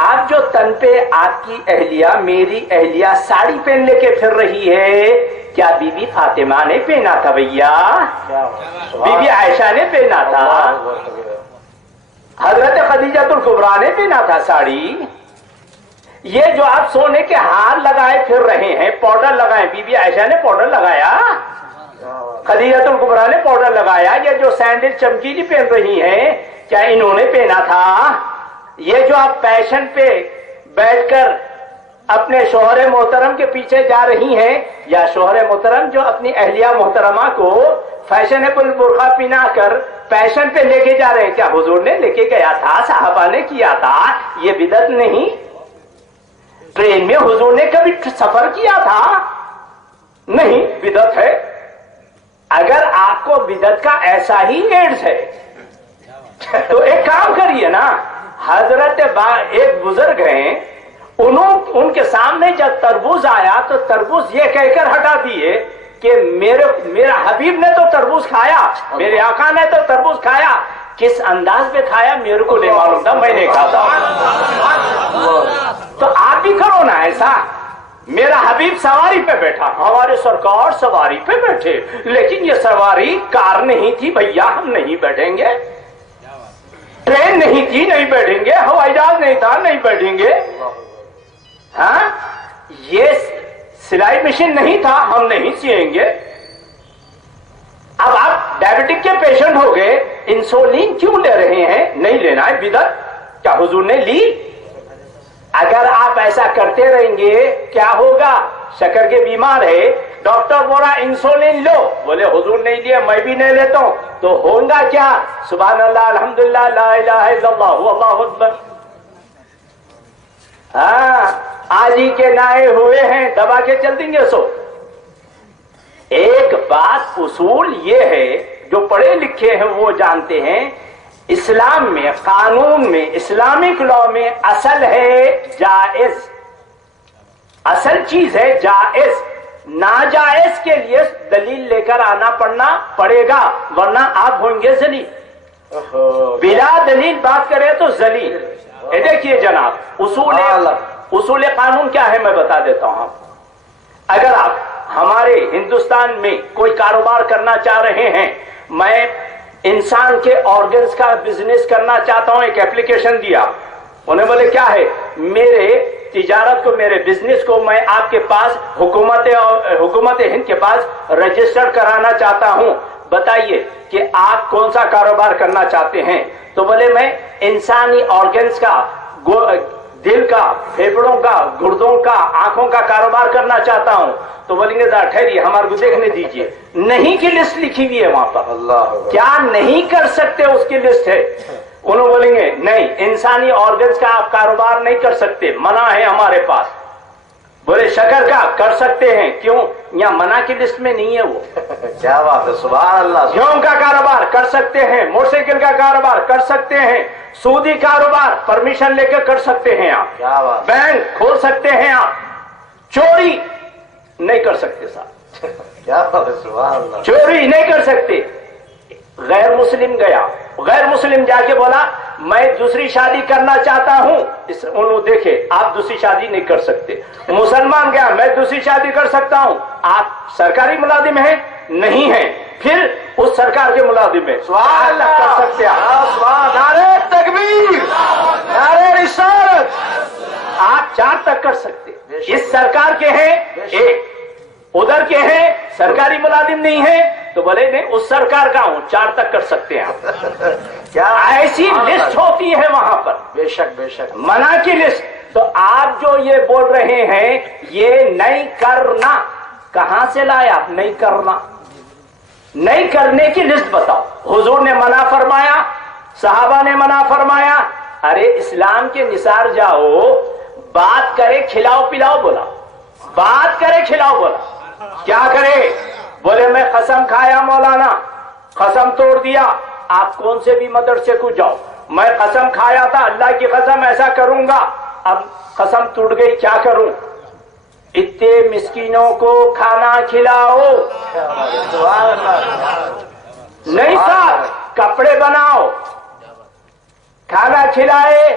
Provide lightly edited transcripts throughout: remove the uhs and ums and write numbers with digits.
آپ جو تن پہ آپ کی اہلیہ میری اہلیہ ساڑی پہن لے کے پھر رہی ہے، کیا بی بی فاطمہ نے پہنا تھا بھیا؟ بی بی عائشہ نے پہنا تھا؟ حضرت خدیجہ الکبریٰ نے پہنا تھا ساڑی؟ یہ جو آپ سونے کے ہار لگائے پھر رہے ہیں، پاؤڈر لگائے، بی بی عائشہ نے پاؤڈر لگایا؟ خدیجہ الکبریٰ نے پاؤڈر لگایا؟ یہ جو سینڈل چمکیلی پہن رہی ہیں، کیا انہوں نے پہنا تھا؟ یہ جو آپ فیشن پہ بیٹھ کر اپنے شوہر محترم کے پیچھے جا رہی ہیں، یا شوہر محترم جو اپنی اہلیہ محترمہ کو فیشنیبل برقع پہنا کر فیشن پہ لے کے جا رہے ہیں، کیا حضور نے لے کے گیا تھا؟ صحابہ نے کیا تھا؟ یہ بدعت نہیں؟ ٹرین میں حضور نے کبھی سفر کیا تھا؟ نہیں، بدعت ہے۔ اگر آپ کو بدعت کا ایسا ہی ایڈس ہے تو ایک کام کریے نا، حضرت ایک بزرگ ہیں، ان کے سامنے جب تربوز آیا تو تربوز یہ کہہ کر ہٹا دیے کہ میرا حبیب نے تو تربوز کھایا، میرے آقا نے تو تربوز کھایا، کس انداز میں کھایا میرے کو نہیں معلوم تھا، میں نے کہا تھا۔ تو آپ بھی کرو نا ایسا، میرا حبیب سواری پہ بیٹھا، ہمارے سرکار سواری پہ بیٹھے، لیکن یہ سواری کار نہیں تھی بھیا، ہم نہیں بیٹھیں گے۔ ٹرین نہیں تھی، نہیں بیٹھیں گے۔ ہوائی جہاز نہیں تھا، نہیں بیٹھیں گے۔ ہاں، یہ سلائی مشین نہیں تھا، ہم نہیں سیئیں گے۔ اب آپ ڈائبٹک کے پیشنٹ ہو گئے، انسولین کیوں لے رہے ہیں؟ نہیں لینا ہے، بدعت۔ کیا حضور نے لی؟ اگر آپ ایسا کرتے رہیں گے کیا ہوگا؟ شکر کے بیمار ہے، ڈاکٹر بولا انسولین لو، بولے حضور نہیں لیا، میں بھی نہیں لیتا ہوں، تو ہوگا کیا؟ سبحان اللہ، الحمدللہ، لا الہ الا اللہ، اللہ اکبر۔ ہاں، آج ہی کے نائے ہوئے ہیں، دبا کے چل دیں گے سو۔ ایک بات اصول یہ ہے، جو پڑھے لکھے ہیں وہ جانتے ہیں، اسلام میں، قانون میں، اسلامک لا میں اصل ہے جائز، اصل چیز ہے جائز۔ ناجائز کے لیے دلیل لے کر آنا پڑے گا، ورنہ آپ ہوں گے ذلیل۔ بلا دلیل بات کرے تو ذلیل۔ دیکھیے جناب، اصول قانون کیا ہے میں بتا دیتا ہوں۔ اگر آپ ہمارے ہندوستان میں کوئی کاروبار کرنا چاہ رہے ہیں، میں انسان کے آرگنز کا بزنس کرنا چاہتا ہوں، ایک اپلیکیشن دیا، انہیں بولے کیا ہے؟ میرے تجارت کو، میرے بزنس کو میں آپ کے پاس حکومت ہند کے پاس رجسٹر کرانا چاہتا ہوں، بتائیے کہ آپ کون سا کاروبار کرنا چاہتے ہیں؟ تو بولے میں انسانی آرگنز کا، دل کا، پھیپڑوں کا، گردوں کا، آنکھوں کا کاروبار کرنا چاہتا ہوں، تو بولیں گے ذرا ٹھہریے، ہمارے کو دیکھنے دیجئے، نہیں کی لسٹ لکھی ہوئی ہے وہاں پر، کیا نہیں کر سکتے اس کی لسٹ ہے۔ انہوں بولیں گے نہیں، انسانی آرگنز کا آپ کاروبار نہیں کر سکتے، منع ہے ہمارے پاس۔ بولے شکر کا کر سکتے ہیں، کیوں؟ یہاں منع کی لسٹ میں نہیں ہے وہ۔ کیا بات ہے، سبحان اللہ۔ گیہوں کا کاروبار کر سکتے ہیں، موٹر سائیکل کا کاروبار کر سکتے ہیں، سودی کاروبار پرمیشن لے کر کر سکتے ہیں آپ، کیا بات، بینک کھول سکتے ہیں آپ، چوری نہیں کر سکتے صاحب، کیا بات ہے، سبحان اللہ۔ چوری نہیں کر سکتے۔ غیر مسلم گیا، غیر مسلم جا کے بولا میں دوسری شادی کرنا چاہتا ہوں، انہوں دیکھے آپ دوسری شادی نہیں کر سکتے۔ مسلمان گیا، میں دوسری شادی کر سکتا ہوں، آپ سرکاری ملازم ہیں؟ نہیں ہیں، پھر اس سرکار کے ملازم ہیں، سبحان اللہ، کر سکتے آپ۔ نعرہ تکبیر، نعرہ رسالت، آپ 4 تک کر سکتے۔ اس سرکار کے ہیں ایک، ادھر کے ہیں سرکاری ملازم نہیں ہے، تو بولے نہیں اس سرکار کا ہوں، 4 تک کر سکتے ہیں آپ۔ کیا ایسی لسٹ ہوتی ہے وہاں پر، بے شک بے شک۔ منع کی لسٹ۔ تو آپ جو یہ بول رہے ہیں یہ نہیں کرنا، کہاں سے لایا؟ نہیں کرنا، نہیں کرنے کی لسٹ بتاؤ۔ حضور نے منع فرمایا، صحابہ نے منع فرمایا۔ ارے اسلام کے نثار جاؤ، بات کرے کھلاؤ پلاؤ بولا، بات کرے کھلاؤ بولا، کیا کرے؟ بولے میں قسم کھایا مولانا، قسم توڑ دیا، آپ کون سے بھی مدرسے کو جاؤ، میں قسم کھایا تھا اللہ کی قسم ایسا کروں گا، اب قسم ٹوٹ گئی، کیا کروں؟ اتنے مسکینوں کو کھانا کھلاؤ۔ سبحان اللہ۔ نہیں صاحب، کپڑے بناؤ، کھانا کھلائے،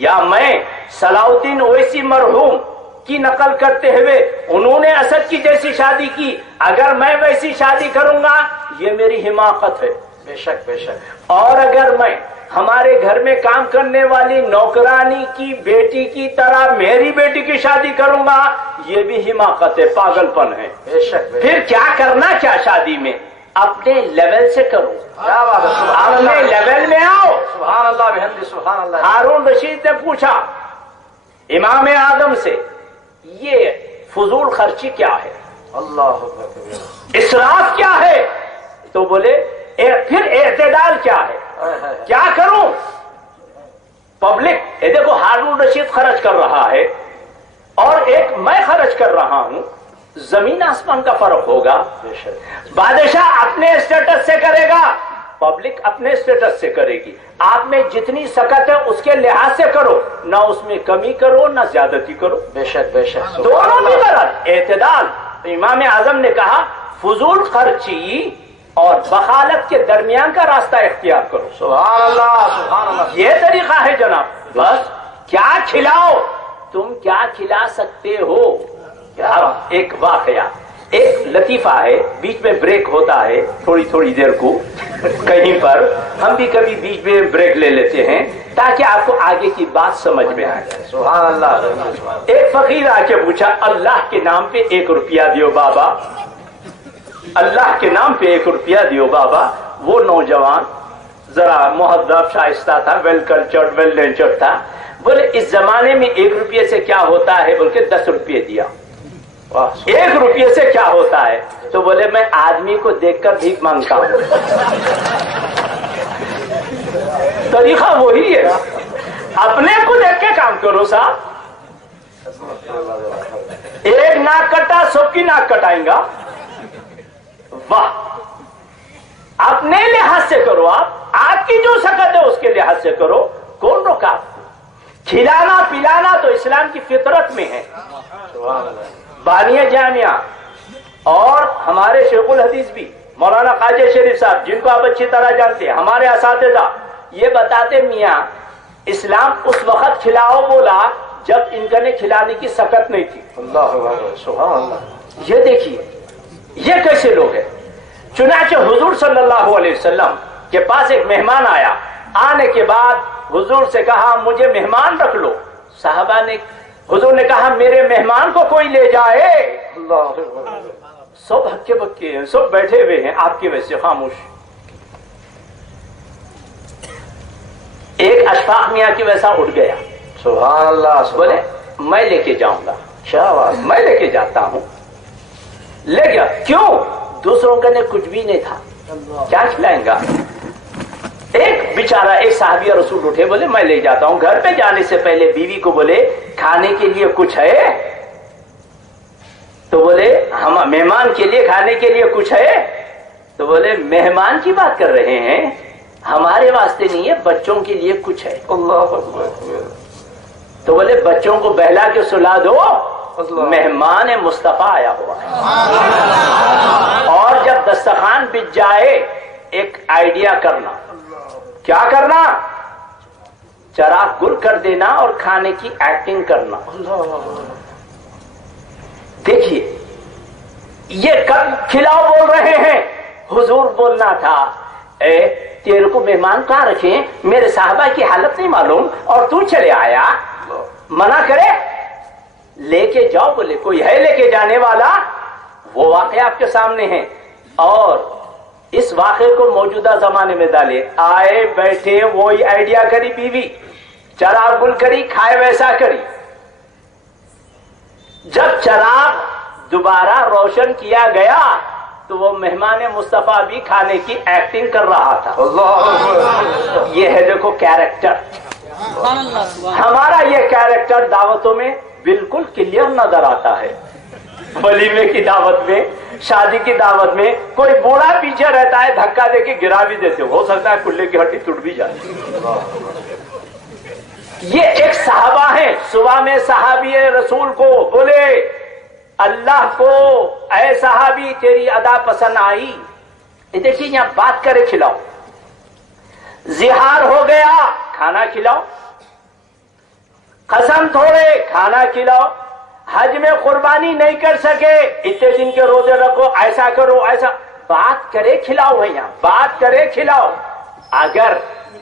یا میں صلاح الدین اویسی مرحوم کی نقل کرتے ہوئے انہوں نے اسد کی جیسی شادی کی، اگر میں ویسی شادی کروں گا یہ میری حماقت ہے۔ بے شک بے شک۔ اور اگر میں ہمارے گھر میں کام کرنے والی نوکرانی کی بیٹی کی طرح میری بیٹی کی شادی کروں گا یہ بھی حماقت ہے، پاگل پن ہے۔ بے شک بے شک۔ پھر کیا کرنا کیا شادی میں؟ اپنے لیول سے کرو، کیا بات ہے، سبحان اپنے اللہ، لیول میں آؤ۔ سبحان اللہ بحمدہ، سبحان اللہ۔ ہارون رشید نے پوچھا امام اعظم سے یہ فضول خرچی کیا ہے، اللہ اکبر، اسراف کیا ہے؟ تو بولے پھر اعتدال کیا ہے، کیا کروں؟ پبلک یہ دیکھو ہارون رشید خرچ کر رہا ہے اور ایک میں خرچ کر رہا ہوں، زمین آسمان کا فرق ہوگا۔ بے شک۔ بادشاہ اپنے اسٹیٹس سے کرے گا، پبلک اپنے اسٹیٹس سے کرے گی۔ آپ میں جتنی سکت ہے اس کے لحاظ سے کرو، نہ اس میں کمی کرو نہ زیادتی کرو، بے شک بے شک، دونوں بھی غلط۔ اعتدال، امام اعظم نے کہا فضول خرچی اور بخالت کے درمیان کا راستہ اختیار کرو۔ سبحان اللہ، سبحان اللہ۔ یہ طریقہ ہے جناب۔ بس کیا کھلاؤ، تم کیا کھلا سکتے ہو؟ اب ایک واقعہ، ایک لطیفہ ہے، بیچ میں بریک ہوتا ہے تھوڑی تھوڑی دیر کو کہیں پر، ہم بھی کبھی بیچ میں بریک لے لیتے ہیں تاکہ آپ کو آگے کی بات سمجھ میں آ جائے۔ سبحان اللہ۔ ایک فقیر آ کے پوچھا اللہ کے نام پہ 1 روپیہ دیو بابا، اللہ کے نام پہ 1 روپیہ دیو بابا۔ وہ نوجوان ذرا مہذب شائستہ تھا، ویل کلچرڈ ویل لینچرڈ تھا، بولے اس زمانے میں 1 روپیے سے کیا ہوتا ہے؟ بول کے 10 روپیے دیا۔ 1 روپیے سے کیا ہوتا ہے؟ تو بولے میں آدمی کو دیکھ کر بھیک مانگتا ہوں۔ طریقہ وہی ہے، اپنے کو دیکھ کے کام کرو صاحب۔ ایک ناک کٹا سب کی ناک کٹائیں گا، واہ۔ اپنے لحاظ سے کرو، آپ کی جو سکت ہے اس کے لحاظ سے کرو، کون روکا آپ کو؟ کھلانا پلانا تو اسلام کی فطرت میں ہے۔ بانیہ جامعہ اور ہمارے شیخ الحدیث بھی مولانا خواجہ شریف صاحب، جن کو آپ اچھی طرح جانتے ہیں، ہمارے اساتذہ یہ بتاتے میاں اسلام اس وقت کھلاؤ بولا جب ان کا نے کھلانے کی سکت نہیں تھی۔ اللہ اکبر، سبحان اللہ۔ یہ دیکھیے یہ کیسے لوگ ہیں۔ چنانچہ حضور صلی اللہ علیہ وسلم کے پاس ایک مہمان آیا، آنے کے بعد حضور سے کہا مجھے مہمان رکھ لو۔ صحابہ نے، حضور نے کہا میرے مہمان کو کوئی لے جائے۔ اللہ اکبر۔ سب ہکے بکے ہیں، سب بیٹھے ہوئے ہیں آپ کے ویسے خاموش۔ ایک اشفاق میاں کی ویسا اٹھ گیا، سبحان اللہ، بولے میں لے کے جاؤں گا، کیا بات، میں لے کے جاتا ہوں۔ لے گیا، کیوں؟ دوسروں کا نے کچھ بھی نہیں تھا، کیا کھلائیں گا؟ ایک بیچارہ ایک صحابی رسول اٹھے، بولے میں لے جاتا ہوں۔ گھر پہ جانے سے پہلے بیوی کو بولے کھانے کے لیے کچھ ہے؟ تو بولے ہم مہمان کے لیے کھانے کے لیے کچھ ہے؟ تو بولے مہمان کی بات کر رہے ہیں، ہمارے واسطے نہیں ہے، بچوں کے لیے کچھ ہے۔ اللہ اکبر۔ تو بولے بچوں کو بہلا کے سلا دو، مہمان مصطفیٰ آیا ہوا ہے۔ اور جب دسترخوان بچ جائے ایک آئیڈیا کرنا، کیا کرنا؟ چراغ گل کر دینا اور کھانے کی ایکٹنگ کرنا۔ دیکھیے یہ کب کھلاؤ بول رہے ہیں، حضور بولنا تھا اے تیرے کو مہمان کہاں رکھیں، میرے صحابہ کی حالت نہیں معلوم اور تو چلے آیا، منع کرے؟ لے کے جاؤ، بولے کوئی ہے لے کے جانے والا؟ وہ واقعہ آپ کے سامنے ہے۔ اور اس واقعے کو موجودہ زمانے میں ڈالے، آئے بیٹھے وہی آئیڈیا کری بیوی، چراغ گل کری، کھائے ویسا کری۔ جب چراغ دوبارہ روشن کیا گیا تو وہ مہمان مصطفیٰ بھی کھانے کی ایکٹنگ کر رہا تھا۔ یہ ہے دیکھو کیریکٹر، ہمارا یہ کیریکٹر دعوتوں میں بالکل کلیئر نظر آتا ہے۔ ولیمے کی دعوت میں، شادی کی دعوت میں کوئی بوڑھا پیچھے رہتا ہے، دھکا دے کے گرا بھی دیتے، ہو سکتا ہے کلے کی ہڈی ٹوٹ بھی جائے۔ یہ ایک صحابہ ہیں، صبح میں صحابی رسول کو بولے اللہ کو اے صحابی تیری ادا پسند آئی۔ یہ دیکھیے یہاں بات کرے کھلاؤ، زہار ہو گیا کھانا کھلاؤ، قسم تھوڑے کھانا کھلاؤ. حج میں قربانی نہیں کر سکے اتنے دن کے روزے رکھو, ایسا کرو ایسا, بات کرے کھلاؤ بھیا, بات کرے کھلاؤ. اگر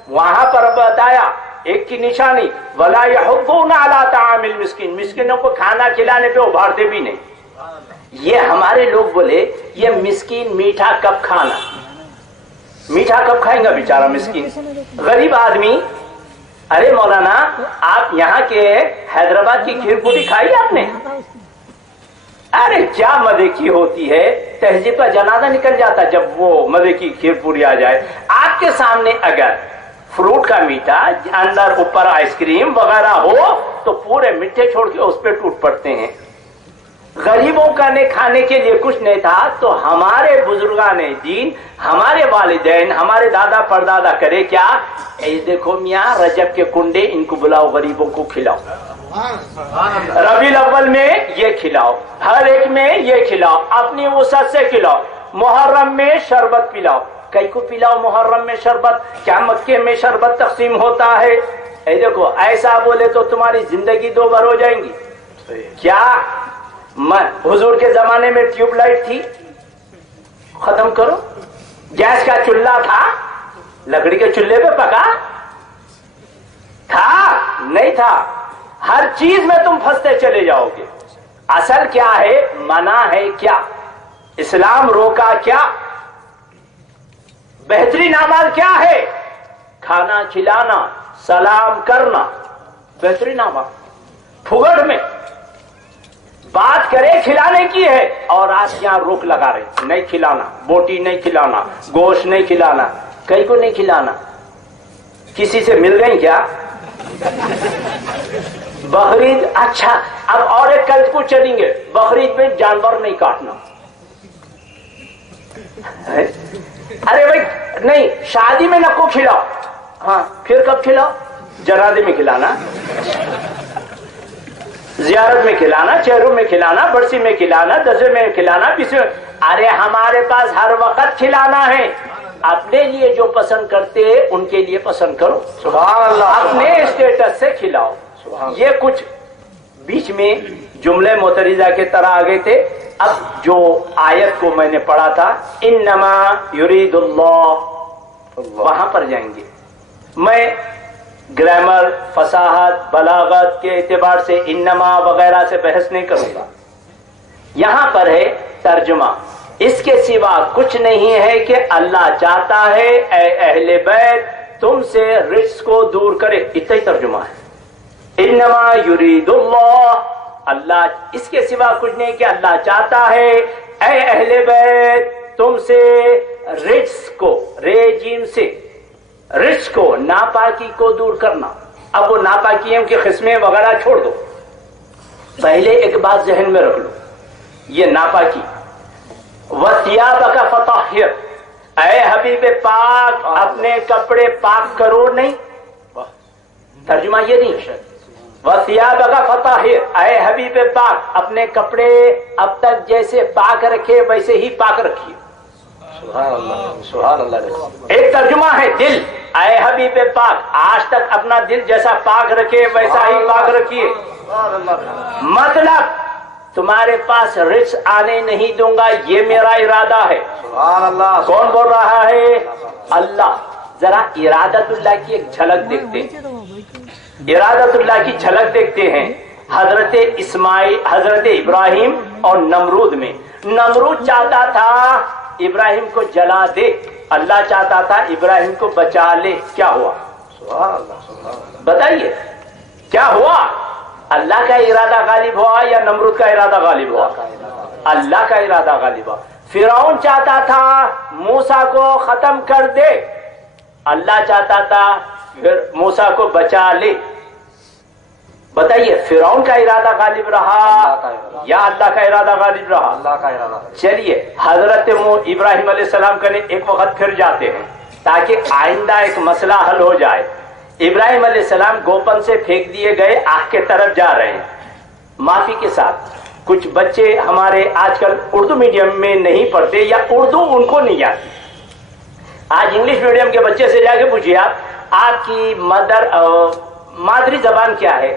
وہاں پر بتایا ایک کی نشانی ولا یحضون علی طعام المسکین, مسکینوں کو کھانا کھلانے پہ ابھارتے بھی نہیں. یہ ہمارے لوگ بولے یہ مسکین میٹھا کب کھانا, میٹھا کب کھائیں گا بیچارہ مسکین غریب آدمی. ارے مولانا آپ یہاں کے حیدرآباد کی کھیر پوری کھائی آپ نے؟ ارے کیا مزے کی ہوتی ہے, تہذیب کا جنازہ نکل جاتا جب وہ مزے کی کھیر پوری آ جائے. آپ کے سامنے اگر فروٹ کا میٹھا اندر اوپر آئس کریم وغیرہ ہو تو پورے میٹھے چھوڑ کے اس پہ ٹوٹ پڑتے ہیں. غریبوں کا نے کھانے کے لیے کچھ نہیں تھا تو ہمارے بزرگان دین, ہمارے والدین, ہمارے دادا پردادا کرے کیا, اے دیکھو میاں رجب کے کنڈے ان کو بلاؤ, غریبوں کو کھلاؤ, ربیع الاول میں یہ کھلاؤ, ہر ایک میں یہ کھلاؤ, اپنی وسعت سے کھلاؤ. محرم میں شربت پلاؤ, کئی کو پلاؤ محرم میں شربت, کیا مکے میں شربت تقسیم ہوتا ہے؟ اے دیکھو ایسا بولے تو تمہاری زندگی دو بار ہو جائیں گی. کیا حضور کے زمانے میں ٹیوب لائٹ تھی؟ ختم کرو. گیس کا چولہا تھا, لکڑی کے چولہے پہ پکا تھا نہیں تھا. ہر چیز میں تم پھنستے چلے جاؤ گے. اصل کیا ہے, منع ہے کیا, اسلام روکا کیا, بہترین اعمال کیا ہے, کھانا کھلانا, سلام کرنا, بہترین اعمال. پھگڑ میں بات کرے کھلانے کی ہے اور آج یہاں روک لگا رہے, نہیں کھلانا, بوٹی نہیں کھلانا, گوشت نہیں کھلانا, کئی کو نہیں کھلانا. کسی سے مل گئی کیا بقرعید؟ اچھا اب اور ایک کل کو چلیں گے, بقرعید میں جانور نہیں کاٹنا. ارے بھائی نہیں, شادی میں نہ کو کھلاؤ, ہاں پھر کب کھلاؤ؟ جنازے میں کھلانا, زیارت میں کھلانا, چہروں میں کھلانا, برسی میں کھلانا, دسے میں کھلانا, پیسے. ارے ہمارے پاس ہر وقت کھلانا ہے. اپنے لیے جو پسند کرتے ان کے لیے پسند کرو, سبحان اللہ, اپنے اسٹیٹس سے کھلاؤ. یہ کچھ بیچ میں جملے متریزہ کے طرح آ گئے تھے. اب جو آیت کو میں نے پڑھا تھا انما یرید اللہ, وہاں پر جائیں گے. میں گرامر, فصاحت, بلاغت کے اعتبار سے انما وغیرہ سے بحث نہیں کروں گا. یہاں پر ہے ترجمہ, اس کے سوا کچھ نہیں ہے کہ اللہ چاہتا ہے اے اہل بیت تم سے رجس کو دور کرے, اتنا ہی ترجمہ ہے. انما یرید اللہ, اللہ, اس کے سوا کچھ نہیں کہ اللہ چاہتا ہے اے اہل بیت تم سے رجس کو, ریجیم سے, رجس کو, ناپاکی کو دور کرنا. اب وہ ناپاکیوں کی قسمیں وغیرہ چھوڑ دو, پہلے ایک بات ذہن میں رکھ لو, یہ ناپاکی وَثِيَابَكَ فَطَهِّرْ, اے حبیب پاک اپنے کپڑے پاک کرو. نہیں, ترجمہ یہ نہیں. وَثِيَابَكَ فَطَهِّرْ, اے حبیب پاک اپنے کپڑے اب تک جیسے پاک رکھے ویسے ہی پاک رکھیے. سبحان اللہ, سبحان اللہ. ایک ترجمہ ہے دل, اے حبیب پاک آج تک اپنا دل جیسا پاک رکھے ویسا ہی پاک رکھیے. مطلب تمہارے پاس رزق آنے نہیں دوں گا, یہ میرا ارادہ ہے. سبحان اللہ. کون بول رہا ہے؟ اللہ. ذرا ارادت اللہ کی ایک جھلک دیکھتے ہیں, ارادت اللہ کی جھلک دیکھتے ہیں. حضرت اسماعیل, حضرت ابراہیم اور نمرود میں. نمرود چاہتا تھا ابراہیم کو جلا دے, اللہ چاہتا تھا ابراہیم کو بچا لے. کیا ہوا؟ سبحان اللہ, سبحان اللہ. بتائیے کیا ہوا؟ اللہ کا ارادہ غالب ہوا یا نمرود کا ارادہ غالب ہوا؟ اللہ کا ارادہ غالب ہوا. فرعون چاہتا تھا موسیٰ کو ختم کر دے, اللہ چاہتا تھا پھر موسیٰ کو بچا لے. بتائیے فرعون کا ارادہ غالب رہا یا اللہ کا ارادہ غالب رہا؟ اللہ کا ارادہ. چلیے حضرت ابراہیم علیہ السلام کا ایک وقت پھر جاتے ہیں تاکہ آئندہ ایک مسئلہ حل ہو جائے. ابراہیم علیہ السلام گوپن سے پھینک دیے گئے, آگ کے طرف جا رہے ہیں. معافی کے ساتھ کچھ بچے ہمارے آج کل اردو میڈیم میں نہیں پڑھتے یا اردو ان کو نہیں آتی. آج انگلش میڈیم کے بچے سے جا کے پوچھیے آپ کی مادری زبان کیا ہے,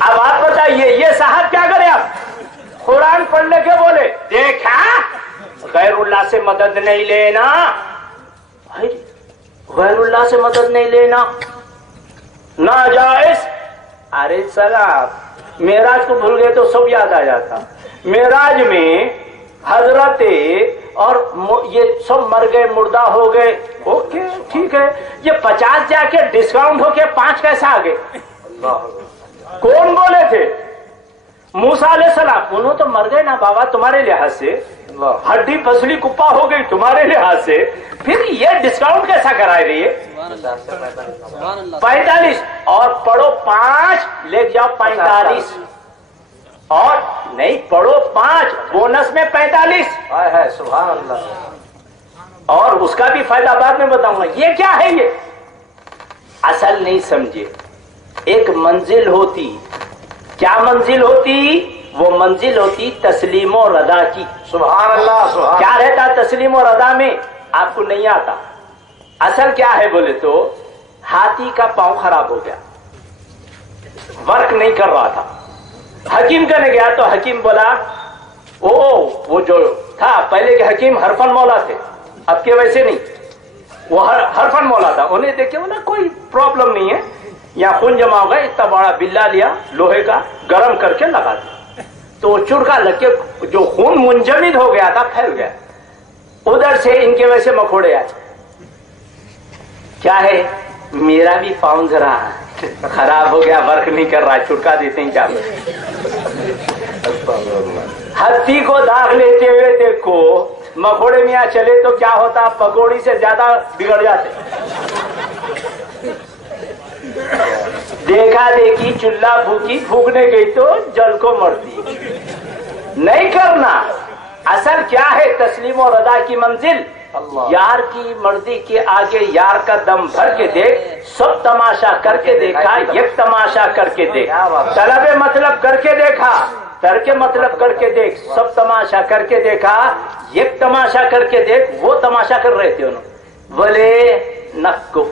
اب آپ بتائیے یہ صاحب کیا کرے؟ آپ قرآن پڑھنے کے بولے دیکھا غیر اللہ سے مدد نہیں لینا، غیر اللہ سے مدد نہیں لینا ناجائز۔ ارے صاحب معراج کو بھول گئے تو سب یاد آ جاتا۔ معراج میں حضرت اور یہ سب مر گئے، مردہ ہو گئے، اوکے ٹھیک ہے، یہ 50 جا کے ڈسکاؤنٹ ہو کے 5 کیسے آ گئے؟ کون بولے تھے؟ موسیٰ علیہ السلام۔ انہوں تو مر گئے نا بابا تمہارے لحاظ سے، ہڈی پسلی کپا ہو گئی تمہارے لحاظ سے، پھر یہ ڈسکاؤنٹ کیسا کرائے رہی ہے؟ 45 اور پڑھو 5 لے جاؤ 45 اور نہیں پڑھو 5 بونس میں 45 ہے سبحان اللہ۔ اور اس کا بھی فائدہ بعد میں بتاؤں گا۔ یہ کیا ہے؟ یہ اصل نہیں سمجھے۔ ایک منزل ہوتی، کیا منزل ہوتی؟ وہ منزل ہوتی تسلیم و رضا کی۔ سبحان اللہ سبحان کیا رہتا تسلیم و رضا میں؟ آپ کو نہیں آتا۔ اصل کیا ہے بولے تو ہاتھی کا پاؤں خراب ہو گیا، ورک نہیں کر رہا تھا، حکیم کرنے گیا تو حکیم بولا وہ جو تھا پہلے کے حکیم حرفن مولا تھے، اب کے ویسے نہیں، وہ حرفن مولا تھا۔ انہیں دیکھے بولا کوئی پرابلم نہیں ہے، یہاں خون جمع ہو گیا، اتنا بڑا بلا لیا لوہے کا، گرم کر کے لگا دیا تو چرکا لگ کے جو خون منجمد ہو گیا تھا پھیل گیا، ادھر سے ان کے ویسے مکوڑے آئے۔ کیا ہے؟ میرا بھی پاؤں ذرا خراب ہو گیا، ورک نہیں کر رہا، چھڑکا دیتے ہیں کیا؟ ہاتھی کو داغ لیتے ہوئے دیکھو، مکوڑے میں چلے تو کیا ہوتا؟ پکوڑی سے زیادہ بگڑ جاتے۔ دیکھا دیکھی چولہا بھوکی پھونکنے گئی تو جل کو مرتی۔ نہیں کرنا۔ اصل کیا ہے؟ تسلیم و رضا کی منزل یار کی مرضی کے آگے یار کا دم بھر کے دیکھ، سب تماشا کر کے دیکھا، یک تماشا کر کے دیکھ، طلب مطلب کر کے دیکھا، ترک مطلب کر کے دیکھ، سب تماشا کر کے دیکھا، یک تماشا کر کے دیکھ۔ وہ تماشا کر رہے تھے انہوں، بولے نکو۔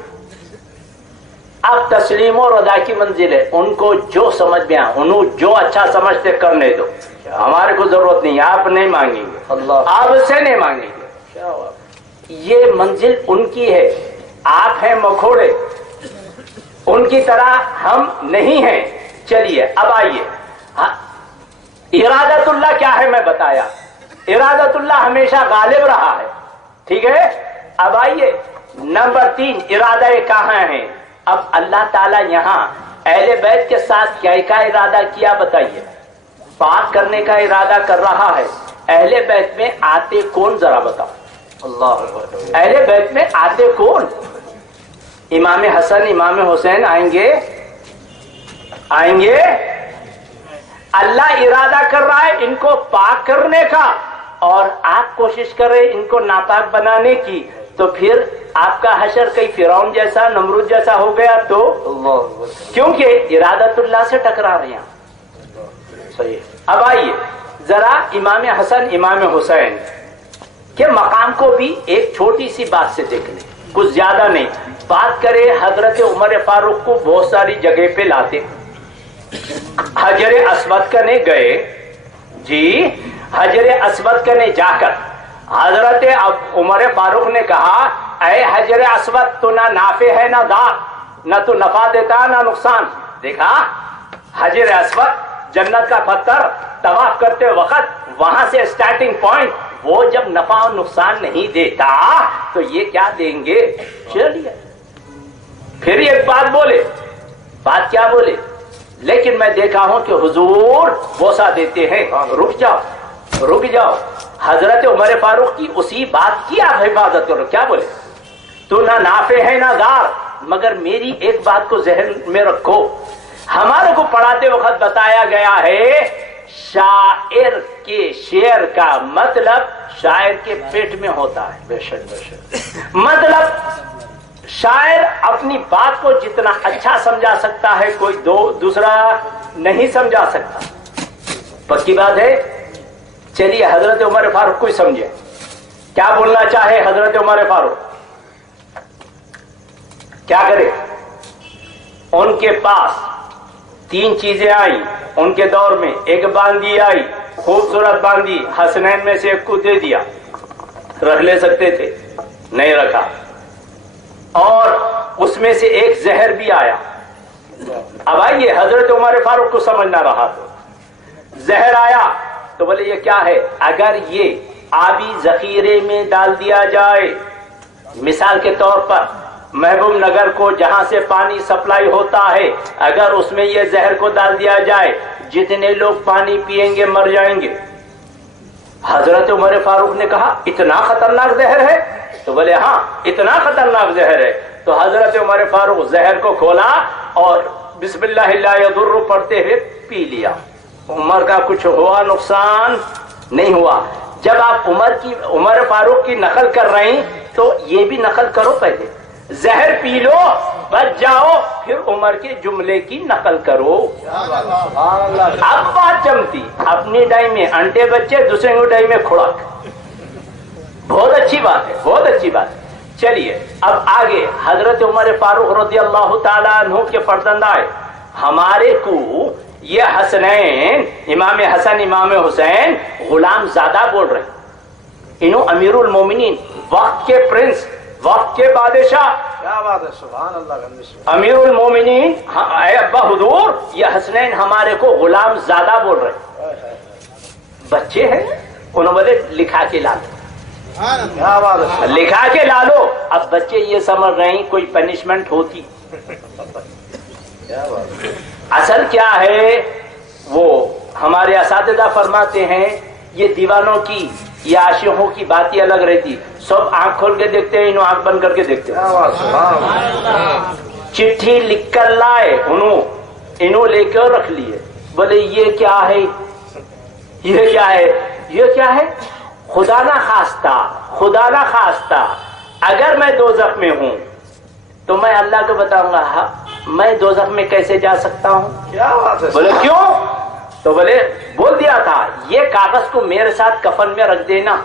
اب تسلیم و رضا کی منزل ہے، ان کو جو سمجھ میں آئے، انہوں جو اچھا سمجھتے کرنے دو، ہمارے کو ضرورت نہیں، آپ نہیں مانگیں گے، آپ سے نہیں مانگیں گے۔ یہ منزل ان کی ہے، آپ ہیں مکھوڑے، ان کی طرح ہم نہیں ہیں۔ چلیے اب آئیے، ارادت اللہ کیا ہے میں بتایا، ارادت اللہ ہمیشہ غالب رہا ہے، ٹھیک ہے۔ اب آئیے نمبر 3، ارادہ کہاں ہے؟ اب اللہ تعالیٰ یہاں اہل بیت کے ساتھ کیا ارادہ کیا بتائیے؟ پاک کرنے کا ارادہ کر رہا ہے۔ اہل بیت میں آتے کون ذرا بتاؤ؟ اللہ۔ اہل بیت میں آتے کون؟ امام حسن امام حسین آئیں گے، آئیں گے۔ اللہ ارادہ کر رہا ہے ان کو پاک کرنے کا، اور آپ کوشش کریں ان کو ناپاک بنانے کی، تو پھر آپ کا حشر کئی فرعون جیسا نمرود جیسا ہو گیا تو، کیونکہ ارادت اللہ سے ٹکرا رہے ہیں۔ صحیح۔ اب آئیے ذرا امام حسن امام حسین کے مقام کو بھی ایک چھوٹی سی بات سے دیکھ لیں، کچھ زیادہ نہیں۔ بات کرے حضرت عمر فاروق کو بہت ساری جگہ پہ لاتے، حجر اسود کرنے گئے جی، حجر اسود کرنے جا کر حضرت عمر فاروق نے کہا اے حجر اسود تو نہ نافع ہے نہ ضار، نہ تو نفع دیتا نہ نقصان۔ دیکھا حجر اسود جنت کا پتھر، طواف کرتے وقت وہاں سے سٹارٹنگ پوائنٹ، وہ جب نفع اور نقصان نہیں دیتا تو یہ کیا دیں گے؟ چلیے پھر ایک بات بولے، بات کیا بولے؟ لیکن میں دیکھا ہوں کہ حضور بوسا دیتے ہیں، رک جاؤ رک جاؤ۔ حضرت عمر فاروق کی اسی بات کی آپ حفاظت کرو، کیا بولے؟ تو نہ نافع ہے نہ ضار، مگر میری ایک بات کو ذہن میں رکھو، ہمارے کو پڑھاتے وقت بتایا گیا ہے شاعر کے شعر کا مطلب شاعر کے پیٹ میں ہوتا ہے۔ بے شک بے شک۔ مطلب شاعر اپنی بات کو جتنا اچھا سمجھا سکتا ہے کوئی دوسرا نہیں سمجھا سکتا، پکی بات ہے۔ چلیے حضرت عمر فاروق کو سمجھے، کیا بولنا چاہے حضرت عمر فاروق؟ کیا کرے؟ ان کے پاس 3 چیزیں آئی ان کے دور میں. ایک باندی آئی, خوبصورت باندی, حسنین میں سے ایک کو دے دیا, رکھ لے سکتے تھے, نہیں رکھا. اور اس میں سے ایک زہر بھی آیا. اب آئیے, حضرت عمر فاروق کو سمجھ نہ رہا تو زہر آیا تو بولے یہ کیا ہے؟ اگر یہ آبی ذخیرے میں ڈال دیا جائے, مثال کے طور پر محبوب نگر کو جہاں سے پانی سپلائی ہوتا ہے, اگر اس میں یہ زہر کو ڈال دیا جائے, جتنے لوگ پانی پیئیں گے مر جائیں گے. حضرت عمر فاروق نے کہا اتنا خطرناک زہر ہے؟ تو بولے ہاں اتنا خطرناک زہر ہے. تو حضرت عمر فاروق زہر کو کھولا اور بسم اللہ لا یضر پڑھتے ہوئے پی لیا. عمر کا کچھ ہوا نقصان نہیں ہوا. جب آپ عمر فاروق کی نقل کر رہے ہیں تو یہ بھی نقل کرو, پہلے زہر پی لو بچ جاؤ, پھر عمر کے جملے کی نقل کرو. اب بات جمتی, اپنی ڈائی میں انٹے بچے, دوسرے کی ڈائی میں کھوراک. بہت اچھی بات ہے, بہت اچھی بات ہے. چلیے اب آگے حضرت عمر فاروق رضی اللہ تعالیٰ عنہ کے فرزندائے ہمارے کو یہ حسنین, امام حسن امام حسین غلام زادہ بول رہے ہیں. انہوں امیر المومنین, وقت کے پرنس, وقت کے بادشاہ, کیا بات ہے, سبحان اللہ. امیر المومنین اے ابا حضور, یہ حسنین ہمارے کو غلام زادہ بول رہے ہیں. بچے ہیں, انہوں نے لکھا کے لا دو, کیا بات ہے, لکھا کے لا لو. اب بچے یہ سمجھ رہے ہیں کوئی پنشمنٹ ہوتی. کیا بات ہے. اصل کیا ہے, وہ ہمارے اساتذہ فرماتے ہیں یہ دیوانوں کی یا عاشقوں کی باتیں الگ رہتی. سب آنکھ کھول کے دیکھتے ہیں, انہوں آنکھ بند کر کے دیکھتے ہیں. کیا بات, سبحان اللہ. چٹھی لکھ کر لائے, انہوں لے کے رکھ لیے. بولے یہ کیا ہے, یہ کیا ہے, یہ کیا ہے؟ خدا نہ خواستہ, خدا نہ خواستہ اگر میں دوزخ میں ہوں تو میں اللہ کو بتاؤں گا میں دوزخ میں کیسے جا سکتا ہوں. کیا بات ہے. بولے کیوں؟ تو بولے بول دیا تھا یہ کاغذ کو میرے ساتھ کفن میں رکھ دینا.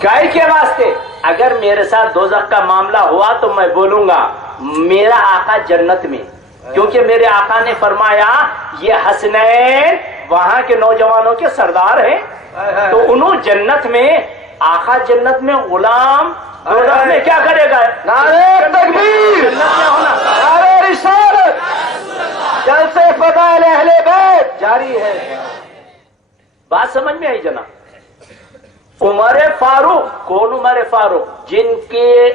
کائے کے واسطے؟ اگر میرے ساتھ دوزخ کا معاملہ ہوا تو میں بولوں گا میرا آقا جنت میں, کیونکہ میرے آقا نے فرمایا یہ حسنین وہاں کے نوجوانوں کے سردار ہیں, تو انہوں جنت میں, آقا جنت میں, غلام دوزخ میں کیا کرے گا؟ نعرہ تکبیر, جنت میں ہونا. نعرہ رسالت, جلسے فضائل اہل بیت جاری ہے. بات سمجھ میں آئی جناب؟ عمر فاروق, کون عمر فاروق؟ جن کے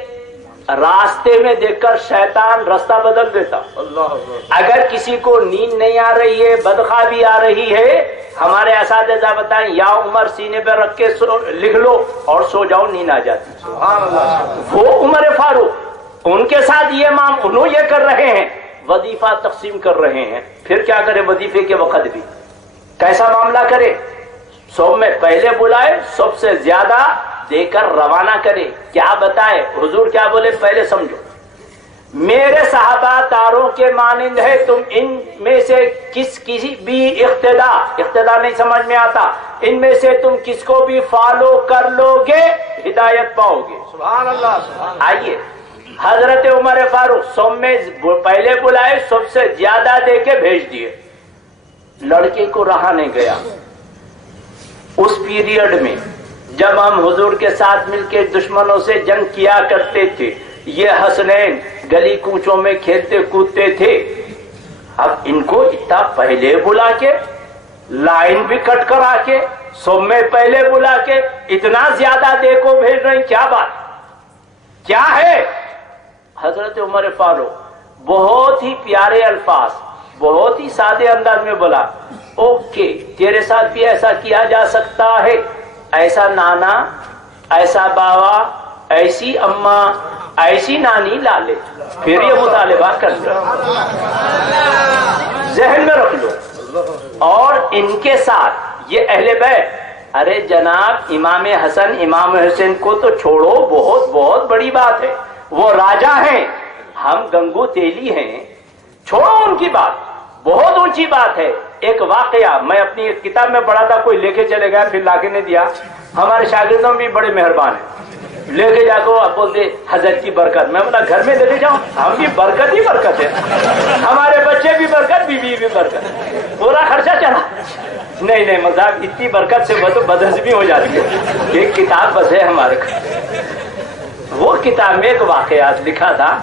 راستے میں دیکھ کر شیطان راستہ بدل دیتا. اللہ اگر کسی کو نیند نہیں آ رہی ہے, بدخوابی آ رہی ہے, ہمارے اساتذہ بتائیں یا عمر سینے پہ رکھ کے لکھ لو اور سو جاؤ, نیند آ جاتی. سبحان اللہ. وہ عمر فاروق, ان کے ساتھ یہ انہوں یہ کر رہے ہیں, وظیفہ تقسیم کر رہے ہیں. پھر کیا کرے وظیفے کے وقت بھی کیسا معاملہ کرے؟ سب میں پہلے بلائے, سب سے زیادہ دے کر روانہ کرے. کیا بتائے حضور, کیا بولے پہلے سمجھو. میرے صحابہ تاروں کے مانند ہے, تم ان میں سے کسی بھی اقتدا نہیں سمجھ میں آتا, ان میں سے تم کس کو بھی فالو کر لو گے ہدایت پاؤ گے. سبحان اللہ. سبحان آئیے حضرت عمر فاروق سب میں پہلے بلائے, سب سے زیادہ دے کے بھیج دیے. لڑکے کو رہا نہیں گیا. اس پیریڈ میں جب ہم حضور کے ساتھ مل کے دشمنوں سے جنگ کیا کرتے تھے, یہ حسنین گلی کوچوں میں کھیلتے کودتے تھے. اب ان کو اتنا پہلے بلا کے, لائن بھی کٹ کرا کے, سب میں پہلے بلا کے, اتنا زیادہ دے کو بھیج رہے ہیں. کیا بات, کیا ہے؟ حضرت عمر فاروق بہت ہی پیارے الفاظ, بہت ہی سادے انداز میں بولا, اوکے تیرے ساتھ بھی ایسا کیا جا سکتا ہے, ایسا نانا, ایسا باوا, ایسی اماں, ایسی نانی لا لے, پھر یہ مطالبہ کر لو, ذہن میں رکھ لو. اور ان کے ساتھ یہ اہل بیت, ارے جناب امام حسن امام حسین کو تو چھوڑو, بہت بہت بڑی بات ہے, وہ راجا ہیں, ہم گنگو تیلی ہیں, چھوڑو ان کی بات, بہت اونچی بات ہے. ایک واقعہ میں اپنی کتاب میں پڑھا تھا, کوئی لے کے چلے گیا پھر لا کے نہیں دیا. ہمارے شاگردوں بھی بڑے مہربان ہیں, لے کے جا کو اب بولتے حضرت کی برکت. میں بولا گھر میں لے کے جاؤں, ہم بھی برکت ہی برکت ہے, ہمارے بچے بھی برکت, بیوی بھی برکت, پورا خرچہ چلا. نہیں نہیں مذہب اتنی برکت سے بدہضمی ہو جاتی ہے. ایک کتاب بس ہے ہمارے کو, وہ کتاب میں ایک واقعات لکھا تھا.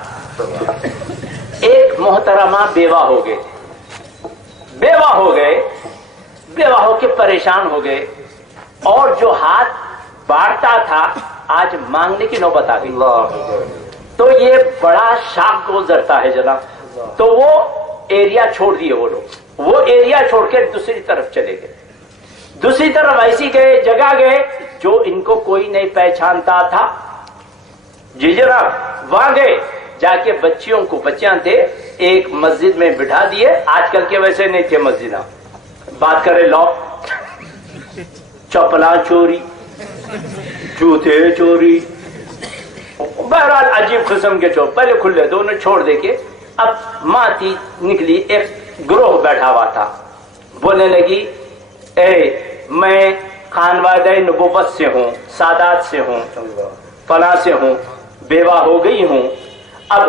ایک محترمہ بیوہ ہو گئے, بیوہ ہو کے پریشان ہو گئے, اور جو ہاتھ بانٹتا تھا آج مانگنے کی نوبت آ گئی. تو یہ بڑا شاک گزرتا ہے جناب. تو وہ ایریا چھوڑ دیے وہ لوگ, وہ ایریا چھوڑ کے دوسری طرف چلے گئے. دوسری طرف ایسی گئے, جگہ گئے جو ان کو کوئی نہیں پہچانتا تھا. جی جناب, وہاں گئے, جا کے بچیوں کو, بچیاں تھے, ایک مسجد میں بٹھا دیے. آج کل کے ویسے نہیں تھے مسجد, بات کرے لو, چپلا چوری, جوتے چوری, بہرحال عجیب قسم کے چور. پہلے کھلے تو انہیں چھوڑ دے کے اب ماں تھی نکلی, ایک گروہ بیٹھا ہوا تھا. بولنے لگی اے میں خانوادہ نبوت سے ہوں, سادات سے ہوں, فلاں سے ہوں, بیوہ ہو گئی ہوں, اب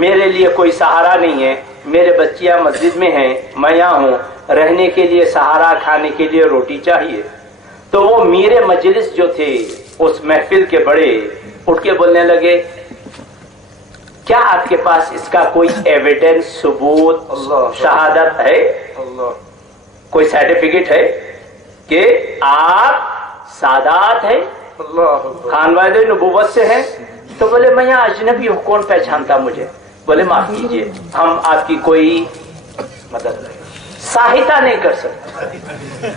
میرے لیے کوئی سہارا نہیں ہے, میرے بچیاں مسجد میں ہیں, میں یہاں ہوں, رہنے کے لیے سہارا, کھانے کے لیے روٹی چاہیے. تو وہ میرے مجلس جو تھے اس محفل کے بڑے اٹھ کے بولنے لگے کیا آپ کے پاس اس کا کوئی ایویڈنس, ثبوت, شہادت ہے, کوئی سرٹیفکیٹ ہے کہ آپ سادات ہیں, خانواد نبوت سے ہیں؟ تو بولے میں یہاں اجنبی ہوں, کون پہچانتا مجھے. بولے معاف کیجئے, ہم آپ کی کوئی مدد سہایتا نہیں کر سکتے,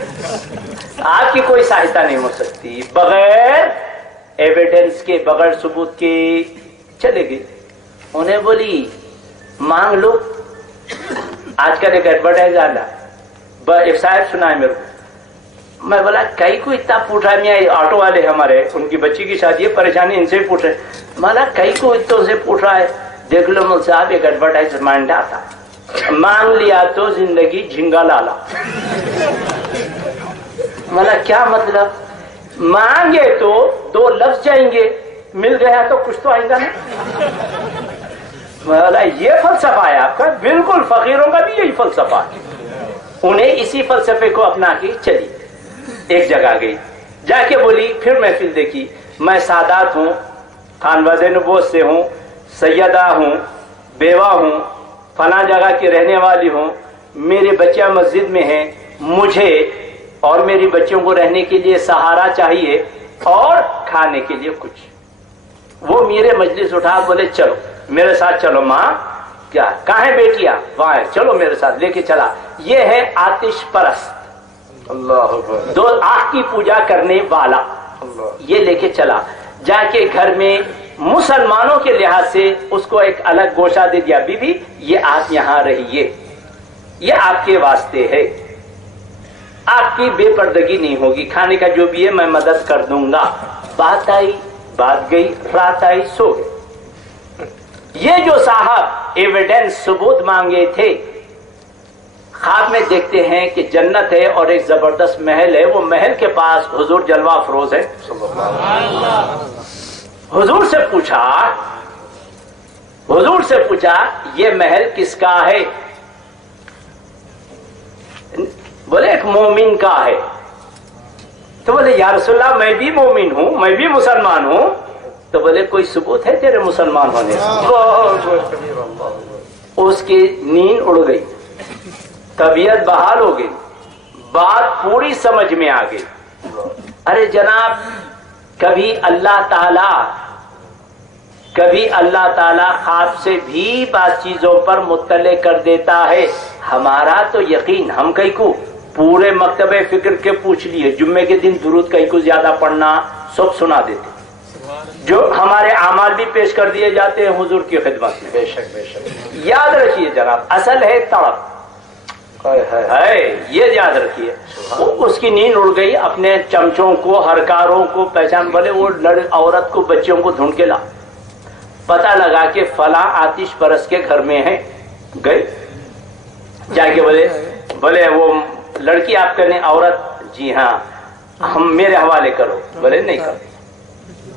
آپ کی کوئی سہایتا نہیں ہو سکتی. بغیر ایویڈنس کے, بغیر ثبوت کے چلے گئے. انہیں بولی مانگ لو. آج کل ایک ایڈورٹائز آنا, ایک صاحب سنا ہے میرے کو. میں بولا کئی کو اتنا پوچھ رہا ہے, آٹو والے ہمارے, ان کی بچی کی شادی ہے, پریشانی ان سے پوچھ رہے. مانا کئی کو اتوں سے پوچھ رہا ہے, دیکھ لو مل صاحب ایک ایڈورٹائزمنٹ آتا, مانگ لیا تو زندگی جھنگا لالا. مانا کیا مطلب, مانگے تو دو لفظ جائیں گے, مل گیا تو کچھ تو آئیں گا نا. مانا یہ فلسفہ ہے آپ کا, بالکل فقیروں کا بھی یہی فلسفہ ہے. انہیں اسی فلسفے کو اپنا کے چلی. ایک جگہ گئی, جا کے بولی, پھر محفل دیکھی, میں سادات ہوں, خانواد نبوت سے ہوں, سیدہ ہوں, بیوہ ہوں, فلاں جگہ کی رہنے والی ہوں, میرے بچیاں مسجد میں ہیں, مجھے اور میری بچیوں کو رہنے کے لیے سہارا چاہیے اور کھانے کے لیے کچھ. وہ میرے مجلس اٹھا, بولے چلو میرے ساتھ چلو. ماں کیا کہاں ہے بیٹیا, وہاں ہے, چلو میرے ساتھ. لے کے چلا. یہ ہے آتش پرست, دو آگ کی پوجا کرنے والا. یہ لے کے چلا, جا کے گھر میں مسلمانوں کے لحاظ سے اس کو ایک الگ گوشہ دے دیا, بی بی یہ آپ یہاں رہیے, یہ آپ کے واسطے ہے, آپ کی بے پردگی نہیں ہوگی, کھانے کا جو بھی ہے میں مدد کر دوں گا. بات آئی, بات گئی, رات آئی, سو گئے. یہ جو صاحب ایویڈنس, ثبوت مانگے تھے, خواب میں دیکھتے ہیں کہ جنت ہے اور ایک زبردست محل ہے. وہ محل کے پاس حضور جلوہ افروز ہے. حضور سے پوچھا یہ محل کس کا ہے؟ بولے ایک مومن کا ہے. تو بولے یا رسول اللہ میں بھی مومن ہوں, میں بھی مسلمان ہوں. تو بولے کوئی ثبوت ہے تیرے مسلمان ہونے کا؟ اس کی نیند اڑ گئی, طبیعت بحال ہو گئی, بات پوری سمجھ میں آ گئی. ارے جناب, کبھی اللہ تعالی خواب سے بھی بعض چیزوں پر مطلع کر دیتا ہے. ہمارا تو یقین, ہم کئی کو پورے مکتبہ فکر کے پوچھ لیے, جمعے کے دن درود کئی کو زیادہ پڑھنا سب سنا دیتے, جو ہمارے اعمال بھی پیش کر دیے جاتے ہیں حضور کی خدمت میں. بے شک بے شک. یاد رکھیے جناب, اصل ہے تڑپ ہے, یہ یاد رکھیے. اس کی نیند اڑ گئی, اپنے چمچوں کو, ہرکاروں کو پہچان, بولے وہ عورت کو, بچیوں کو ڈھونڈ کے لا. پتہ لگا کہ فلاں آتش پرست کے گھر میں ہے. گئے, جا کے بولے وہ لڑکی آپ کا نہیں, عورت, جی ہاں, ہم میرے حوالے کرو. بولے نہیں کرو.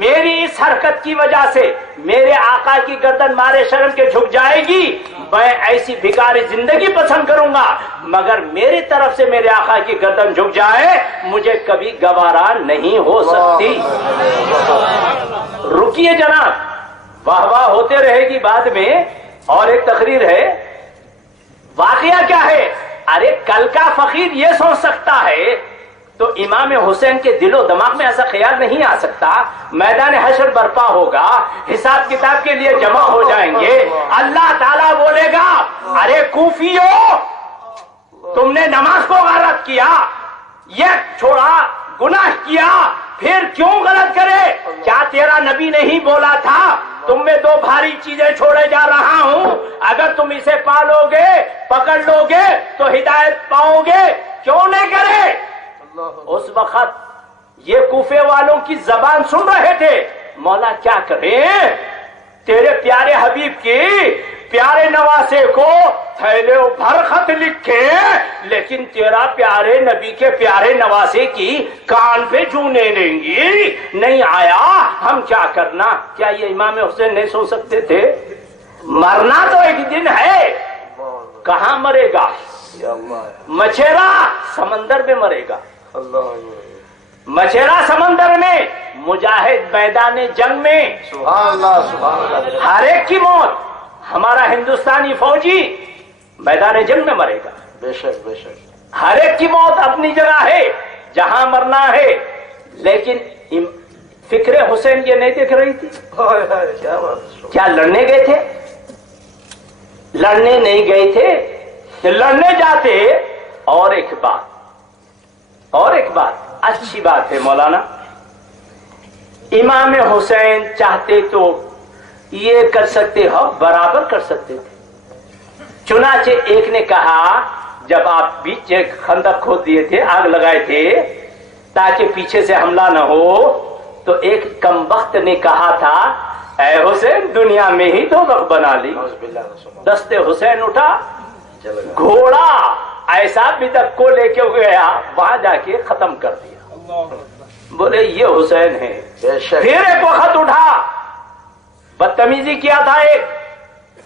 میری اس حرکت کی وجہ سے میرے آقا کی گردن مارے شرم کے جھک جائے گی. میں ایسی بھکاری زندگی پسند کروں گا مگر میری طرف سے میرے آقا کی گردن جھک جائے مجھے کبھی گوارا نہیں ہو سکتی. رکیے جناب، واہ واہ ہوتے رہے گی بعد میں. اور ایک تقریر ہے. واقعہ کیا ہے؟ ارے کل کا فقیر یہ سوچ سکتا ہے تو امام حسین کے دل و دماغ میں ایسا خیال نہیں آ سکتا. میدان حشر برپا ہوگا، حساب کتاب کے لیے جمع ہو جائیں گے، اللہ تعالیٰ بولے گا ارے کوفیو تم نے نماز کو غلط کیا، یہ چھوڑا، گناہ کیا، پھر کیوں غلط کرے؟ کیا تیرا نبی نہیں بولا تھا تم میں 2 بھاری چیزیں چھوڑے جا رہا ہوں، اگر تم اسے پالو گے پکڑ لو گے تو ہدایت پاؤ گے، کیوں نہیں کرے؟ اس وقت یہ کوفے والوں کی زبان سن رہے تھے. مولا کیا کرے؟ تیرے پیارے حبیب کی پیارے نواسے کو تھیلے بھر خط لکھے لیکن تیرا پیارے نبی کے پیارے نواسے کی کان پہ چونے لیں گی نہیں آیا، ہم کیا کرنا؟ کیا یہ امام حسین نہیں سو سکتے تھے؟ مرنا تو ایک دن ہے، کہاں مرے گا؟ مچھیرا سمندر میں مرے گا. مچھیرا سمندر میں، مجاہد میدان جنگ میں. سبحان اللہ سبحان اللہ. ہر ایک کی موت. ہمارا ہندوستانی فوجی میدان جنگ میں مرے گا. بے شک بے شک. ہر ایک کی موت اپنی جگہ ہے جہاں مرنا ہے. لیکن فکر حسین یہ نہیں دیکھ رہی تھی. کیا لڑنے گئے تھے؟ لڑنے نہیں گئے تھے، لڑنے جاتے. اور ایک بات اچھی بات ہے مولانا، امام حسین چاہتے تو یہ کر سکتے ہو، برابر کر سکتے تھے. چنانچہ ایک نے کہا جب آپ بیچ خندق کھود دیے تھے، آگ لگائے تھے تاکہ پیچھے سے حملہ نہ ہو، تو ایک کمبخت نے کہا تھا اے حسین دنیا میں ہی تو وقت بنا لی. دستے حسین اٹھا، گھوڑا ایسا بدک کو لے کے گیا، وہاں جا کے ختم کر دیا. بولے یہ حسین ہے. پھر ایک وقت اٹھا، بدتمیزی کیا تھا، ایک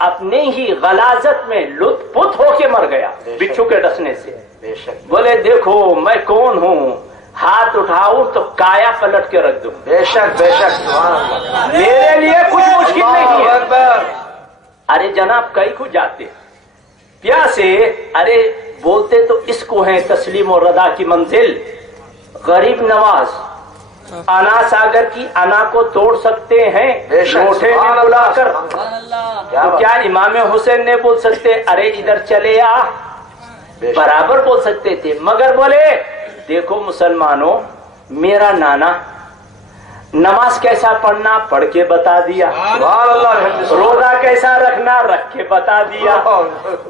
اپنے ہی غلاظت میں لطف پت ہو کے مر گیا بچھو کے ڈسنے سے. بولے دیکھو میں کون ہوں، ہاتھ اٹھاؤں تو کایا پلٹ کے رکھ دوں. بے شک بے شک. میرے لیے کچھ مشکل نہیں ہے. ارے جناب کئی کو جاتے پیاسے، ارے بولتے تو اس کو ہیں تسلیم و رضا کی منزل. غریب نواز انا ساگر کی انا کو توڑ سکتے ہیں لوٹے میں بلا کر. تو کیا امام حسین نے بول سکتے ارے ادھر چلے آ؟ برابر بول سکتے تھے. مگر بولے دیکھو مسلمانوں، میرا نانا نماز کیسا پڑھنا پڑھ کے بتا دیا، روزہ کیسا رکھنا رکھ کے بتا دیا،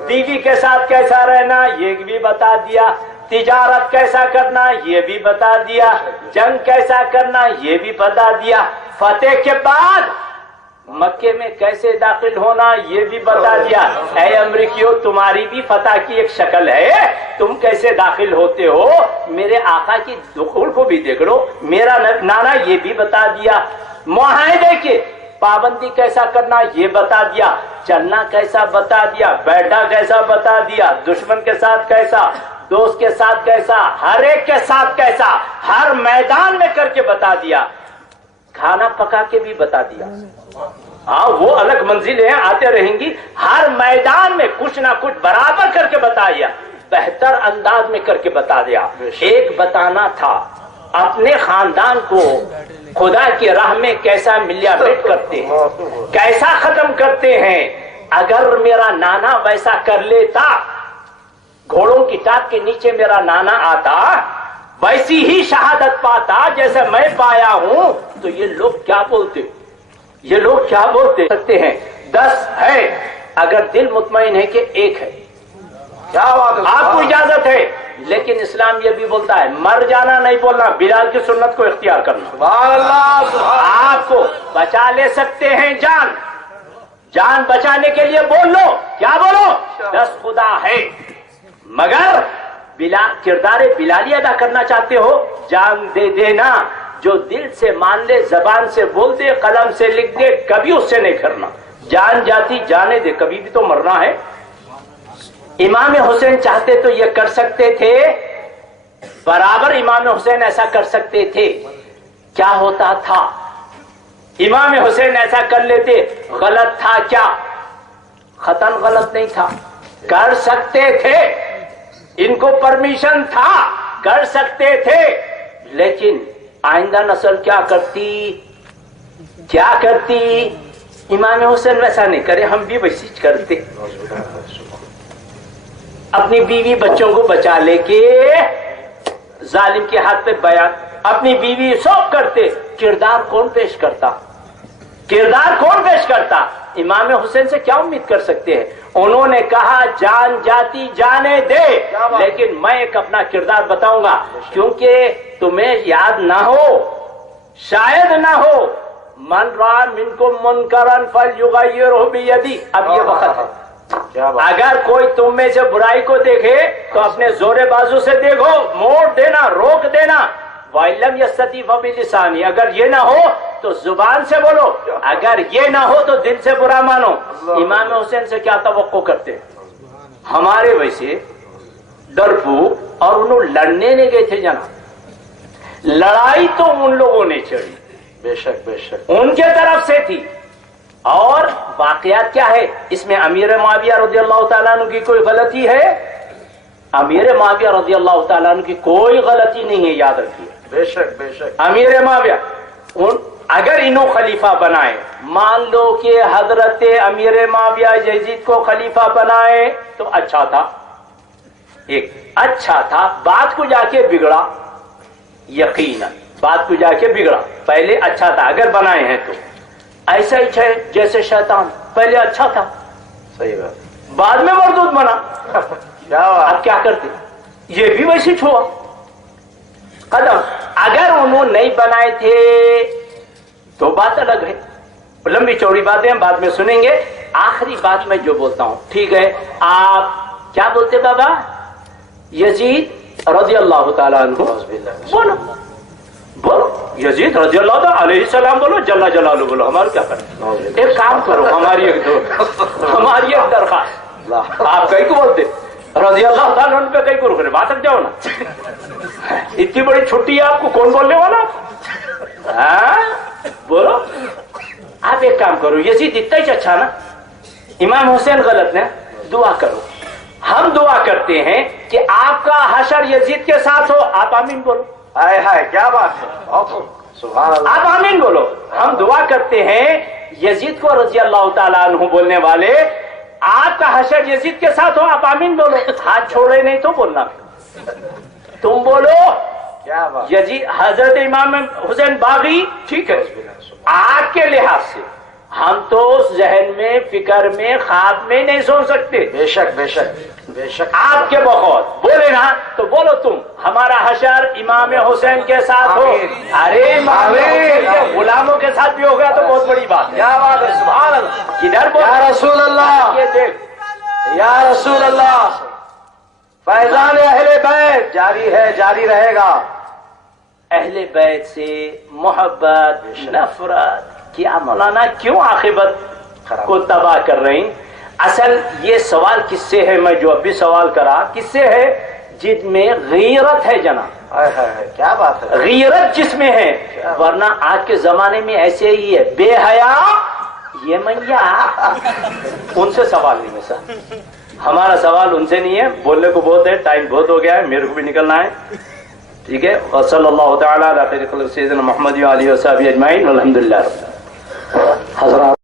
بیوی کے ساتھ کیسا رہنا یہ بھی بتا دیا، تجارت کیسا کرنا یہ بھی بتا دیا، جنگ کیسا کرنا یہ بھی بتا دیا، فتح کے بعد مکے میں کیسے داخل ہونا یہ بھی بتا دیا. اے امریکیوں تمہاری بھی فتح کی ایک شکل ہے، تم کیسے داخل ہوتے ہو، میرے آقا کی دخول کو بھی دیکھ لو. میرا نانا یہ بھی بتا دیا، معاہدے کے پابندی کیسا کرنا یہ بتا دیا، چلنا کیسا بتا دیا، بیٹھا کیسا بتا دیا، دشمن کے ساتھ کیسا، دوست کے ساتھ کیسا، ہر ایک کے ساتھ کیسا، ہر میدان میں کر کے بتا دیا. کھانا پکا کے بھی بتا دیا. ہاں وہ الگ منزلیں آتے رہیں گی، ہر میدان میں کچھ نہ کچھ برابر کر کے بتایا، بہتر انداز میں کر کے بتا دیا. ایک بتانا تھا اپنے خاندان کو خدا کی راہ میں کیسا ملیا بیٹ کرتے ہیں، کیسا ختم کرتے ہیں. اگر میرا نانا ویسا کر لیتا، گھوڑوں کی ٹاپ کے نیچے میرا نانا آتا، ویسی ہی شہادت پاتا جیسے میں پایا ہوں، تو یہ لوگ کیا بولتے، یہ لوگ کیا بولتے سکتے ہیں. 10 ہے اگر دل مطمئن ہے کہ 1 ہے، کیا بات ہے، آپ کو اجازت ہے. لیکن اسلام یہ بھی بولتا ہے مر جانا نہیں بولنا، بلال کی سنت کو اختیار کرنا. سبحان اللہ. آپ کو بچا لے سکتے ہیں جان بچانے کے لیے بول لو، کیا بولو، 10 خدا ہے. مگر کردار بلالی ادا کرنا چاہتے ہو، جان دے دینا. جو دل سے مان لے، زبان سے بول دے، قلم سے لکھ دے، کبھی اس سے نہیں کرنا. جان جاتی جانے دے، کبھی بھی تو مرنا ہے. امام حسین چاہتے تو یہ کر سکتے تھے، برابر امام حسین ایسا کر سکتے تھے. کیا ہوتا تھا؟ امام حسین ایسا کر لیتے، غلط تھا کیا؟ خطاً غلط نہیں تھا، کر سکتے تھے، ان کو پرمیشن تھا، کر سکتے تھے. لیکن آئندہ نسل کیا کرتی؟ امام حسین ویسا نہیں کرے، ہم بھی ویسی کرتے. اپنی بیوی بچوں کو بچا لے کے ظالم کے ہاتھ پہ بیعت، اپنی بیوی سب کرتے. کردار کون پیش کرتا؟ امام حسین سے کیا امید کر سکتے ہیں؟ انہوں نے کہا جان جاتی جانے دے، لیکن میں ایک اپنا کردار بتاؤں گا، کیونکہ تمہیں یاد نہ ہو، شاید نہ ہو، من رأى منکم منکرا فلیغیرہ بیدی. اب یہ وقت ہے، اگر کوئی تم میں سے برائی کو دیکھے تو اپنے زور بازو سے دیکھو، موڑ دینا، روک دینا. وَإِلَّمْ يَسْتَطِعْ فَبِلِسَانِهِ، اگر یہ نہ ہو تو زبان سے بولو، اگر یہ نہ ہو تو دل سے برا مانو. امام حسین سے کیا توقع کرتے؟ ہمارے ویسے ڈرپوک، اور انہوں لڑنے نہیں گئے تھے جناب. لڑائی تو ان لوگوں نے چڑھی، بے شک ان کے طرف سے تھی. اور واقعات کیا ہے اس میں؟ امیر معاویہ رضی اللہ تعالیٰ عنہ کی کوئی غلطی ہے؟ امیر معاویہ رضی اللہ تعالیٰ عنہ کی کوئی غلطی نہیں ہے، یاد رکھیے. بے شک امیر معاویہ اگر انہوں خلیفہ بنائے، مان لو کہ حضرت امیر معاویہ یزید کو خلیفہ بنائے تو اچھا تھا، ایک اچھا تھا. بات کو جا کے بگڑا، یقیناً بات کو جا کے بگڑا. پہلے اچھا تھا، اگر بنائے ہیں تو ایسا ہی ہے جیسے شیطان، پہلے اچھا تھا، صحیح بات، بعد میں مردود بنا. اب کیا کرتے؟ یہ بھی ویسے چھوا قدم. اگر انہوں نہیں بنائے تھے تو بات الگ ہے. لمبی چوڑی باتیں ہم بعد میں سنیں گے. آخری بات میں جو بولتا ہوں، ٹھیک ہے؟ آپ کیا بولتے بابا؟ یزید رضی اللہ تعالیٰ عنہ بولو، یزید رضی اللہ تعالیٰ علیہ السلام بولو، جل جلالہ بولو. ہمارا کیا کریں؟ ایک کام کرو، ہماری ایک درخواست، آپ کہیں کو بولتے رضی اللہ تعالیٰ عنہ پہ کہیں کو رکنے، بات تک جاؤ نا. اتنی بڑی چھٹی ہے آپ کو، کون بولنے والا؟ بولو. آپ ایک کام کرو، یزید اتنا ہی اچھا نا، امام حسین غلط نا، دعا کرو. ہم دعا کرتے ہیں کہ آپ کا حشر یزید کے ساتھ ہو. آپ آمین بولو. ہائے کیا بات ہے، سبحان اللہ. آپ آمین بولو. ہم دعا کرتے ہیں یزید کو رضی اللہ تعالیٰ عنہ بولنے والے، آپ کا حشر یزید کے ساتھ ہو. آپ آمین بولو. ہاتھ چھوڑے نہیں تو بولنا، تم بولو. کیا بات، یزید حضرت امام حسین باغی، ٹھیک ہے، آج کے لحاظ سے ہم تو ذہن میں، فکر میں، خواب میں نہیں سوچ سکتے. بے شک آپ کے بخود بولے نا تو بولو تم، ہمارا حشر امام حسین کے ساتھ ہو. ارے امام حسین کے غلاموں کے ساتھ بھی ہو گیا تو بہت بڑی بات. کیا بات ہے، سبحان اللہ. کدھر بول، یا رسول اللہ، یہ دیکھ، یا رسول اللہ. فیضان اہل بیت جاری ہے، جاری رہے گا. اہل بیت سے محبت، نفرت، کیا مولانا کیوں عاقبت کو تباہ کر رہی؟ اصل یہ سوال کس سے ہے؟ میں جو ابھی سوال کرا کس سے ہے؟ جن میں غیرت ہے جناب. کیا بات ہے، غیرت جس میں ہے. ورنہ آج کے زمانے میں ایسے ہی ہے، بے حیا یہ میاں. ان سے سوال نہیں ہے سر، ہمارا سوال ان سے نہیں ہے. بولنے کو بہت ہے، ٹائم بہت ہو گیا ہے، میرے کو بھی نکلنا ہے. ٹھیک ہے، وصلی اللہ تعالیٰ علی خیر خلق سیدنا محمد و آلہ و صحبہ اجمعین، والحمدللہ رب العالمین. حضرات